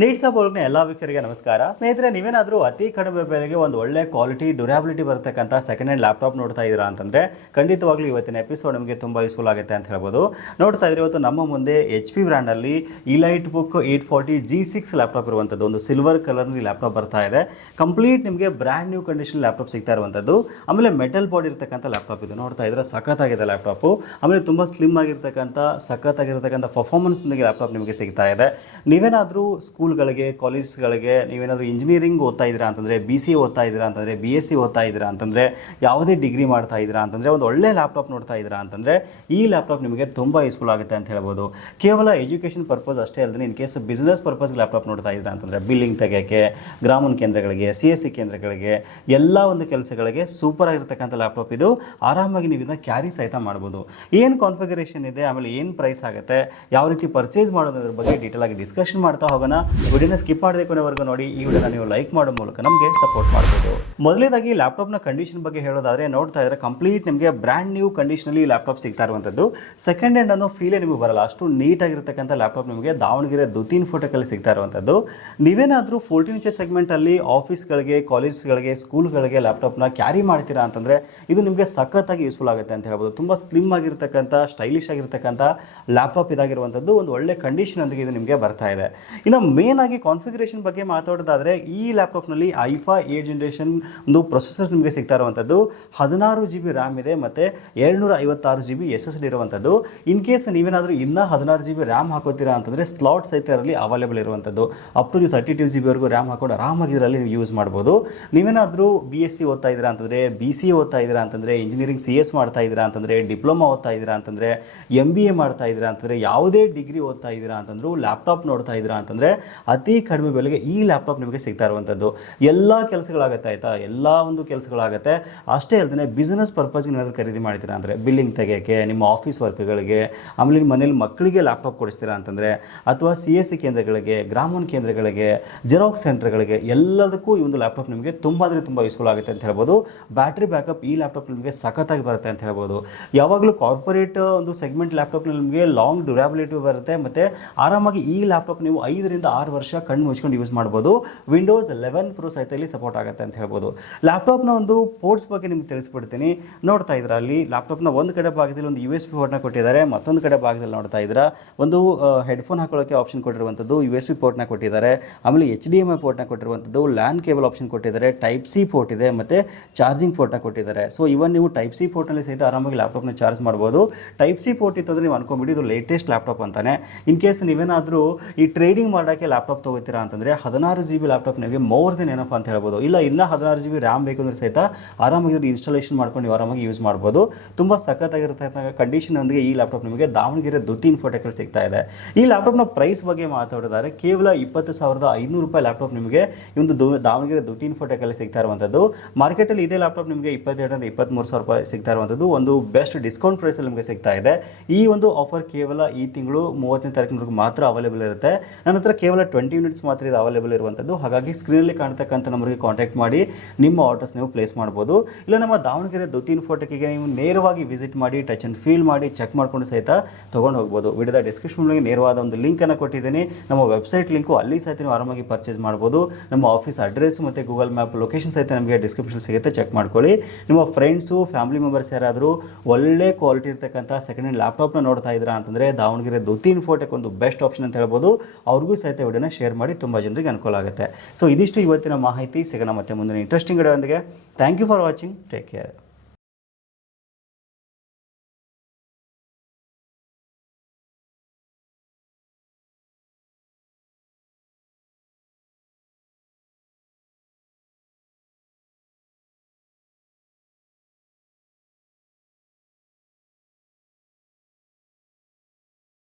Needs of ವರ್ಕ್ನ ಎಲ್ಲ ವೀಕ್ಷಕರಿಗೆ ನಮಸ್ಕಾರ. ಸ್ನೇಹಿತರೆ, ನೀವೇನಾದರೂ ಅತಿ ಕಡಿಮೆ ಬೆಲೆಗೆ ಒಂದು ಒಳ್ಳೆ ಕ್ವಾಲಿಟಿ ಡ್ಯೂರಾಬಿಲಿಟಿ ಬರತಕ್ಕಂಥ ಸೆಕೆಂಡ್ ಹ್ಯಾಂಡ್ ಲ್ಯಾಪ್ಟಾಪ್ ನೋಡ್ತಾ ಇದ್ದೀರಾ ಅಂತಂದ್ರೆ, ಖಂಡಿತವಾಗ್ಲೂ ಇವತ್ತಿನ ಎಪಿಸೋಡ್ ನಿಮಗೆ ತುಂಬ ಯೂಸ್ಫುಲ್ ಆಗುತ್ತೆ ಅಂತ ಹೇಳ್ಬೋದು. ನೋಡ್ತಾ ಇದ್ರೆ ಇವತ್ತು ನಮ್ಮ ಮುಂದೆ H P ಬ್ರ್ಯಾಂಡಲ್ಲಿ EliteBook eight forty G six laptop ಇರುವಂಥದ್ದು, ಒಂದು ಸಿಲ್ವರ್ ಕಲರ್ನಲ್ಲಿ ಲ್ಯಾಪ್ಟಾಪ್ ಬರ್ತಾ ಇದೆ. ಕಂಪ್ಲೀಟ್ ನಿಮಗೆ ಬ್ರ್ಯಾಂಡ್ ನ್ಯೂ ಕಂಡೀಷನ್ ಲ್ಯಾಪ್ಟಾಪ್ ಸಿಗ್ತಾ ಇರುವಂಥದ್ದು. ಆಮೇಲೆ ಮೆಟಲ್ ಬಾಡಿ ಇರ್ತಕ್ಕಂಥ ಲ್ಯಾಪ್ಟಾಪ್ ಇದು. ನೋಡ್ತಾ ಇದ್ರೆ ಸಖತ್ತಾಗಿದೆ ಲ್ಯಾಪ್ಟಾಪು ಆಮೇಲೆ ತುಂಬ ಸ್ಲಿಮ್ ಆಗಿರ್ತಕ್ಕಂಥ, ಸಖತ್ತಾಗಿರ್ತಕ್ಕಂಥ ಪರ್ಫಾರ್ಮೆನ್ಸ್ ಲ್ಯಾಪ್ಟಾಪ್ ನಿಮಗೆ ಸಿಗ್ತಾ ಇದೆ. ನೀವೇನಾದರೂ ಸ್ಕೂಲ್ಗಳಿಗೆ, ಕಾಲೇಜ್ಗಳಿಗೆ ನೀವೇನಾದರೂ ಇಂಜಿನಿಯರಿಂಗ್ ಓದ್ತಾ ಇದ್ದೀರಾ ಅಂತಂದರೆ ಬಿ ಸಿ ಓದ್ತಾ ಇದ್ದೀರಾ ಅಂತಂದರೆ ಬಿ ಎಸ್ ಸಿ ಓದ್ತಾ ಇದ್ದೀರಾ ಅಂತಂದರೆ, ಯಾವುದೇ ಡಿಗ್ರಿ ಮಾಡ್ತಾ ಇದ್ದೀರಾ ಅಂತಂದರೆ, ಒಂದು ಒಳ್ಳೆ ಲ್ಯಾಪ್ಟಾಪ್ ನೋಡ್ತಾ ಇದ್ದೀರಾ ಅಂತಂದರೆ, ಈ ಲ್ಯಾಪ್ಟಾಪ್ ನಿಮಗೆ ತುಂಬ ಯೂಸ್ಫುಲ್ ಆಗುತ್ತೆ ಅಂತ ಹೇಳ್ಬೋದು. ಕೇವಲ ಎಜುಕೇಷನ್ ಪರ್ಪಸ್ ಅಷ್ಟೇ ಅಲ್ಲದೆ in case business purpose laptop ನೋಡ್ತಾ ಇದ್ದೀರಾ ಅಂತಂದರೆ ಬಿಲ್ಲಿಂಗ್ ತೆಗೆಯೋಕ್ಕೆ, ಗ್ರಾಮೀಣ ಕೇಂದ್ರಗಳಿಗೆ ಸಿ ಎಸ್ ಸಿ ಕೇಂದ್ರಗಳಿಗೆ, ಎಲ್ಲ ಒಂದು ಕೆಲಸಗಳಿಗೆ ಸೂಪರ್ ಆಗಿರ್ತಕ್ಕಂಥ ಲ್ಯಾಪ್ಟಾಪ್ ಇದು. ಆರಾಮಾಗಿ ನೀವು ಇದನ್ನ ಕ್ಯಾರಿ ಸಹಿತ ಮಾಡ್ಬೋದು. ಏನು ಕಾನ್ಫಿಗರೇಷನ್ ಇದೆ, ಆಮೇಲೆ ಏನು ಪ್ರೈಸ್ ಆಗುತ್ತೆ, ಯಾವ ರೀತಿ ಪರ್ಚೇಸ್ ಮಾಡೋದ್ರ ಬಗ್ಗೆ ಡೀಟೇಲ್ ಆಗಿ ಡಿಸ್ಕಷನ್ ಮಾಡ್ತಾ ಹೋಗೋಣ. ವಿಡಿಯೋನ ಸ್ಕಿಪ್ ಮಾಡದೆ ಕೊನೆವರೆಗೂ ನೋಡಿ, ಈ ವಿಡಿಯೋನ ನೀವು ಲೈಕ್ ಮಾಡೋ ಮೂಲಕ ನಮಗೆ ಸಪೋರ್ಟ್ ಮಾಡಬಹುದು ಮೊದಲನೇದಾಗಿ ಲ್ಯಾಪ್ಟಾಪ್ನ ಕಂಡೀಷನ್ ಬಗ್ಗೆ ಹೇಳೋದಾದ್ರೆ, ನೋಡ್ತಾ ಇದ್ರೆ ಕಂಪ್ಲೀಟ್ ನಿಮಗೆ ಬ್ರ್ಯಾಂಡ್ ನ್ಯೂ ಕಂಡೀಷನಲ್ಲಿ ಲ್ಯಾಪ್ಟಾಪ್ ಸಿಗ್ತಾ ಇರುವಂಥದ್ದು ಸೆಕೆಂಡ್ ಹ್ಯಾಂಡ್ ಅನ್ನೋ ಫೀಲೇ ನಿಮಗೆ ಬರಲ್ಲ. ಅಷ್ಟು ನೀಟಾಗಿರ್ತಕ್ಕಂಥ ಲ್ಯಾಪ್ಟಾಪ್ ನಿಮಗೆ ದಾವಣಗೆರೆ ದುತೀನ್ ಫೋಟೋಕಲ್ಲಿ ಸಿಗ್ತಾ ಇರುವಂಥದ್ದು ನೀವೇನಾದರೂ ಫೋರ್ಟೀನ್ ಇಂಚ್ ಸೆಗ್ಮೆಂಟಲ್ಲಿ ಆಫೀಸ್ಗಳಿಗೆ ಕಾಲೇಜ್ಗಳಿಗೆ ಸ್ಕೂಲ್ಗಳಿಗೆ ಲ್ಯಾಪ್ಟಾಪ್ನ ಕ್ಯಾರಿ ಮಾಡ್ತೀರಾ ಅಂತಂದರೆ, ಇದು ನಿಮಗೆ ಸಖತ್ತಾಗಿ ಯೂಸ್ಫುಲ್ ಆಗುತ್ತೆ ಅಂತ ಹೇಳ್ಬೋದು. ತುಂಬ ಸ್ಲಿಮ್ ಆಗಿರ್ತಕ್ಕಂಥ ಸ್ಟೈಲಿಶ್ ಆಗಿರ್ತಕ್ಕಂಥ ಲ್ಯಾಪ್ಟಾಪ್ ಇದಾಗಿರುವಂಥದ್ದು ಒಂದು ಒಳ್ಳೆ ಕಂಡೀಷನ್ ಇದು ನಿಮಗೆ ಬರ್ತಾ ಇದೆ. ಇನ್ನು ಮೇನ್ ಆಗಿ ಕಾನ್ಫಿಗರೇಷನ್ ಬಗ್ಗೆ ಮಾತಾಡೋದಾದ್ರೆ, ಈ ಲ್ಯಾಪ್ಟಾಪ್ನಲ್ಲಿ ಐಫಾ ಏ ಜನರೇಷನ್ ಒಂದು ಪ್ರೊಸೆಸರ್ ನಿಮಗೆ ಸಿಗ್ತಾ ಇರುವಂಥದ್ದು. ಹದಿನಾರು ಜಿ ಬಿ ರ್ಯಾಮ್ ಇದೆ ಮತ್ತು ಎರಡುನೂರ ಐವತ್ತಾರು G B S S D ಇರುವಂಥದ್ದು. ಇನ್ ಕೇಸ್ ನೀವೇನಾದರೂ ಇನ್ನೂ ಹದಿನಾರು ಜಿ ಬಿ ರ್ಯಾಮ್ ಹಾಕೋತೀರಾ ಅಂತಂದರೆ ಸ್ಲಾಟ್ ಸಹಿತ ಅವೈಲೇಬಲ್ ಇರುವಂಥದ್ದು. Up to thirty two G ಬಿವರೆಗೂ RAM ಹಾಕೊಂಡು ಆರಾಮಾಗಿ ಇದರಲ್ಲಿ ನೀವು ಯೂಸ್ ಮಾಡ್ಬೋದು. ನೀವೇನಾದರೂ ಬಿ ಎಸ್ ಸಿ ಓದ್ತಾ ಇದ್ದೀರಾ ಅಂತಂದರೆ ಬಿ ಸಿ ಓದ್ತಾ ಇದ್ದೀರಾ ಅಂತಂದರೆ ಇಂಜಿನಿಯರಿಂಗ್ ಸಿ ಎಸ್ ಮಾಡ್ತಾ ಇದ್ದೀರಾ ಅಂತಂದರೆ ಡಿಪ್ಲೊಮಾ ಓದ್ತಾ ಇದ್ದೀರಾ ಅಂತಂದರೆ ಎಂ ಬಿ ಎ ಮಾಡ್ತಾ ಇದ್ದೀರಾ ಅಂತಂದರೆ, ಯಾವುದೇ ಡಿಗ್ರಿ ಓದ್ತಾ ಇದ್ದೀರಾ ಅಂತಂದ್ರೂ ಲ್ಯಾಪ್ಟಾಪ್ ನೋಡ್ತಾ ಇದ್ದೀರಾ ಅಂತಂದರೆ ಅತಿ ಕಡಿಮೆ ಬೆಲೆಗೆ ಈ ಲ್ಯಾಪ್ಟಾಪ್ ನಿಮಗೆ ಸಿಗ್ತಾ ಇರುವಂಥದ್ದು. ಎಲ್ಲ ಕೆಲಸಗಳಾಗುತ್ತೆ ಆಯಿತಾ? ಎಲ್ಲ ಒಂದು ಕೆಲಸಗಳಾಗುತ್ತೆ. ಅಷ್ಟೇ ಅಲ್ಲದೆ ಬಿಸ್ನೆಸ್ ಪರ್ಪಸ್ಗೆ ಏನಾದರೂ ಖರೀದಿ ಮಾಡ್ತೀರಾ ಅಂದರೆ ಬಿಲ್ಲಿಂಗ್ ತೆಗೆಯೋಕ್ಕೆ, ನಿಮ್ಮ ಆಫೀಸ್ ವರ್ಕ್ಗಳಿಗೆ ಆಮೇಲೆ ನಿಮ್ಮ ಮನೇಲಿ ಮಕ್ಕಳಿಗೆ ಲ್ಯಾಪ್ಟಾಪ್ ಕೊಡಿಸ್ತೀರಾ ಅಂತಂದರೆ, ಅಥವಾ ಸಿ ಎಸ್ ಸಿ ಕೇಂದ್ರಗಳಿಗೆ, ಗ್ರಾಮೀಣ ಕೇಂದ್ರಗಳಿಗೆ ಜೆರಾಕ್ಸ್ ಸೆಂಟರ್ಗಳಿಗೆ ಎಲ್ಲದಕ್ಕೂ ಈ ಒಂದು ಲ್ಯಾಪ್ಟಾಪ್ ನಿಮಗೆ ತುಂಬ ಅಂದರೆ ತುಂಬ ಯೂಸ್ಫುಲ್ ಆಗುತ್ತೆ ಅಂತ ಹೇಳ್ಬೋದು. ಬ್ಯಾಟ್ರಿ ಬ್ಯಾಕಪ್ ಈ ಲ್ಯಾಪ್ಟಾಪ್ ನಿಮಗೆ ಸಖತ್ತಾಗಿ ಬರುತ್ತೆ ಅಂತ ಹೇಳ್ಬೋದು. ಯಾವಾಗಲೂ ಕಾರ್ಪೊರೇಟ್ ಒಂದು ಸೆಗ್ಮೆಂಟ್ ಲ್ಯಾಪ್ಟಾಪ್ನಲ್ಲಿ ನಿಮಗೆ ಲಾಂಗ್ ಡ್ಯೂರಾಬಿಲಿಟಿ ಬರುತ್ತೆ. ಮತ್ತು ಆರಾಮಾಗಿ ಈ ಲ್ಯಾಪ್ಟಾಪ್ ನೀವು ಐದರಿಂದ ಆರು ವರ್ಷ ಕಣ್ಣು ಮುಚ್ಕೊಂಡು ಯೂಸ್ ಮಾಡ್ಬೋದು. ವಿಂಡೋಸ್ ಲೆವೆನ್ ಪ್ರೋ ಸಹಿತ ಇಲ್ಲಿ ಸಪೋರ್ಟ್ ಆಗುತ್ತೆ ಅಂತ ಹೇಳ್ಬೋದು. ಲ್ಯಾಪ್ಟಾಪ್ನ ಒಂದು ಪೋರ್ಟ್ಸ್ ಬಗ್ಗೆ ನಿಮ್ಗೆ ತಿಳಿಸ್ಬಿಡ್ತೀನಿ. ನೋಡ್ತಾ ಇದ್ರ ಅಲ್ಲಿ? ಲ್ಯಾಪ್ಟಾಪ್ನ ಒಂದು ಕಡೆ ಭಾಗದಲ್ಲಿ ಒಂದು ಯು ಎಸ್ ಪಿ ಪೋರ್ಟ್ನ ಕೊಟ್ಟಿದ್ದಾರೆ. ಮತ್ತೊಂದು ಕಡೆ ಭಾಗದಲ್ಲಿ ನೋಡ್ತಾ ಇದ್ರೆ? ಒಂದು ಹೆಡ್ಫೋನ್ ಹಾಕೊಳ್ಳೋಕ್ಕೆ ಆಪ್ಷನ್ ಕೊಟ್ಟಿರುವಂಥದ್ದು ಯು ಎಸ್ ಪಿ ಪೋರ್ಟ್ನ ಕೊಟ್ಟಿದ್ದಾರೆ. ಆಮೇಲೆ ಎಚ್ ಡಿ ಎಂ ಐ ಪೋರ್ಟ್ನ ಕೊಟ್ಟಿರುವಂಥದ್ದು ಲ್ಯಾನ್ ಕೇಬಲ್ ಆಪ್ಷನ್ ಕೊಟ್ಟಿದ್ದಾರೆ. ಟೈಪ್ ಸಿ ಪೋರ್ಟ್ ಇದೆ ಮತ್ತು ಚಾರ್ಜಿಂಗ್ ಪೋರ್ಟ್ನ ಕೊಟ್ಟಿದ್ದಾರೆ. ಸೊ ಇವನ್ ನೀವು ಟೈಪ್ ಸಿ ಪೋರ್ಟ್ನಲ್ಲಿ ಸಹಿತ ಆರಾಮಾಗಿ ಲ್ಯಾಪ್ಟಾಪ್ನ ಚಾರ್ಜ್ ಮಾಡ್ಬೋದು. ಟೈಪ್ ಸಿ ಪೋರ್ಟ್ ಇತ್ತು ಅಂದರೆ ನೀವು ಅನ್ಕೊಂಬಿಡಿ ಇದು ಲೇಟೆಸ್ಟ್ ಲ್ಯಾಪ್ಟಾಪ್ ಅಂತಾನೆ. ಇನ್ ಕೇಸ್ ನೀವೇನಾದರೂ ಈ ಟ್ರೇಡಿಂಗ್ ಮಾಡೋಕ್ಕೆ ಲ್ಯಾಪ್ಟಾಪ್ ತೊಗೋತೀರಾ ಅಂತಂದರೆ ಹದಿನಾರು ಜಿ ಬಿ ಲ್ಯಾಪ್ಟಾಪ್ ನಿಮಗೆ ಮೋರ್ ದೆನ್ ಏನಪ್ಪ ಅಂತ ಹೇಳ್ಬೋದು. ಇಲ್ಲ, ಇನ್ನ ಹದಿನಾರು ಜಿ ಬಿ ರ್ಯಾಮ್ ಬೇಕು ಅಂದರೆ ಸಹಿತ ಆರಾಮಾಗಿ ಇನ್ಸ್ಟಾಲೇಷನ್ ಮಾಡ್ಕೊಂಡು ನೀವು ಆರಾಮಾಗಿ ಯೂಸ್ ಮಾಡ್ಬೋದು. ತುಂಬ ಕಂಡೀಷನ್ ಒಂದಿಗೆ ಈ ಲ್ಯಾಪ್ಟಾಪ್ ನಿಮಗೆ ದಾವಣಗೆರೆ ದುತೀನ್ ಫೋಟೋಕಲ್ಲಿ ಸಿಗ್ತಾ ಇದೆ. ಈ ಲ್ಯಾಪ್ಟಾಪ್ನ ಪ್ರೈಸ್ ಬಗ್ಗೆ ಮಾತಾಡಿದರೆ ಕೇವಲ ಇಪ್ಪತ್ತು ಸಾವಿರದ ಐನೂರು ರೂಪಾಯಿ ಲ್ಯಾಪ್ಟಾಪ್ ನಿಮಗೆ ಒಂದು ದಾವಣಗೆರೆ ದುತೀನ್ ಫೋಟೋಕಲ್ ಸಿಗ್ತಾ ಇರುವಂಥದ್ದು. ಮಾರ್ಕೆಟಲ್ಲಿ ಇದೇ ಲ್ಯಾಪ್ಟಾಪ್ ನಿಮಗೆ ಇಪ್ಪತ್ತೆರಡರಿಂದ ಇಪ್ಪತ್ತ್ಮೂರು ಸಾವಿರ ರೂಪಾಯಿ ಸಿಗ್ತಾ ಇರುವಂಥದ್ದು. ಒಂದು ಬೆಸ್ಟ್ ಡಿಸ್ಕೌಂಟ್ ಪ್ರೈಸಲ್ಲಿ ನಿಮಗೆ ಸಿಗ್ತಾ ಇದೆ. ಈ ಒಂದು ಆಫರ್ ಕೇವಲ ಈ ತಿಂಗಳು ಮೂವತ್ತನೇ ತಾರೀಕಿನವರೆಗೂ ಮಾತ್ರ ಅವೈಲೇಬಲ್ ಇರುತ್ತೆ. ನನ್ನ ಹತ್ರ ಕೇವಲ ಟ್ವೆಂಟಿ ಯೂನಿಟ್ಸ್ ಮಾತ್ರ ಇದು ಅವೈಲೇಬಲ್ ಇರುವಂಥದ್ದು ಹಾಗಾಗಿ ಸ್ಕ್ರೀನಲ್ಲಿ ಕಾಣ್ತಕ್ಕಂಥ ನಂಬರ್ಗೆ ಕಾಂಟ್ಯಾಕ್ಟ್ ಮಾಡಿ, ನಿಮ್ಮ ಆರ್ಡರ್ಸ್ ನೀವು ಪ್ಲೇಸ್ ಮಾಡ್ಬೋದು. ಇಲ್ಲ, ನಮ್ಮ ದಾವಣಗೆರೆ ದುತಿನ್ ಫೋಟೋಕ್ಕೆ ನೀವು ನೇರವಾಗಿ ವಿಸಿಟ್ ಮಾಡಿ ಟಚ್ ಆ್ಯಂಡ್ ಫೀಲ್ ಮಾಡಿ ಚೆಕ್ ಮಾಡ್ಕೊಂಡು ಸಹಿತ ತೊಗೊಂಡು ಹೋಗ್ಬೋದು. ವಿಡಿಯೋದ ಡಿಸ್ಕ್ರಿಪ್ಷನ್ಗೆ ನೇರವಾದ ಒಂದು ಲಿಂಕನ್ನು ಕೊಟ್ಟಿದ್ದೀನಿ. ನಮ್ಮ ವೆಬ್ಸೈಟ್ ಲಿಂಕು ಅಲ್ಲಿ ಸಹಿತ ನೀವು ಆರಾಮಾಗಿ ಪರ್ಚೇಸ್ ಮಾಡ್ಬೋದು. ನಮ್ಮ ಆಫೀಸ್ ಅಡ್ರೆಸ್ ಮತ್ತು ಗೂಗಲ್ ಮ್ಯಾಪ್ ಲೊಕೇಶನ್ ಸಹಿತ ನಮಗೆ ಡಿಸ್ಕ್ರಿಪ್ಷನ್ ಸಿಗುತ್ತೆ ಚೆಕ್ ಮಾಡ್ಕೊಳ್ಳಿ. ನಿಮ್ಮ ಫ್ರೆಂಡ್ಸು ಫ್ಯಾಮಿಲಿ ಮೆಂಬರ್ಸ್ ಯಾರಾದರೂ ಒಳ್ಳೆ ಕ್ವಾಲಿಟಿ ಇರ್ತಕ್ಕಂಥ ಸೆಕೆಂಡ್ ಹ್ಯಾಂಡ್ ಲ್ಯಾಪ್ಟಾಪ್ನ ನೋಡ್ತಾ ಇದ್ದೀರಾ ಅಂತಂದರೆ ದಾವಣಗೆರೆ ದುತಿನ್ ಫೋಟೋಕ್ಕೆ ಒಂದು ಬೆಸ್ಟ್ ಆಪ್ಷನ್ ಅಂತ ಹೇಳ್ಬೋದು. ಅವ್ರಿಗೂ ಸಹಿತ ವಿಡಿಯೋನ ಶೇರ್ ಮಾಡಿ ತುಂಬ ಜನರಿಗೆ ಅನುಕೂಲ ಆಗುತ್ತೆ. ಸೊ ಇದಿಷ್ಟು ಇವತ್ತಿನ ಮಾಹಿತಿ. ಸಿಗೋಣ ಮತ್ತೆ ಮುಂದಿನ interesting ವಿಡಿಯೋದೊಂದಿಗೆ. Thank you for watching take care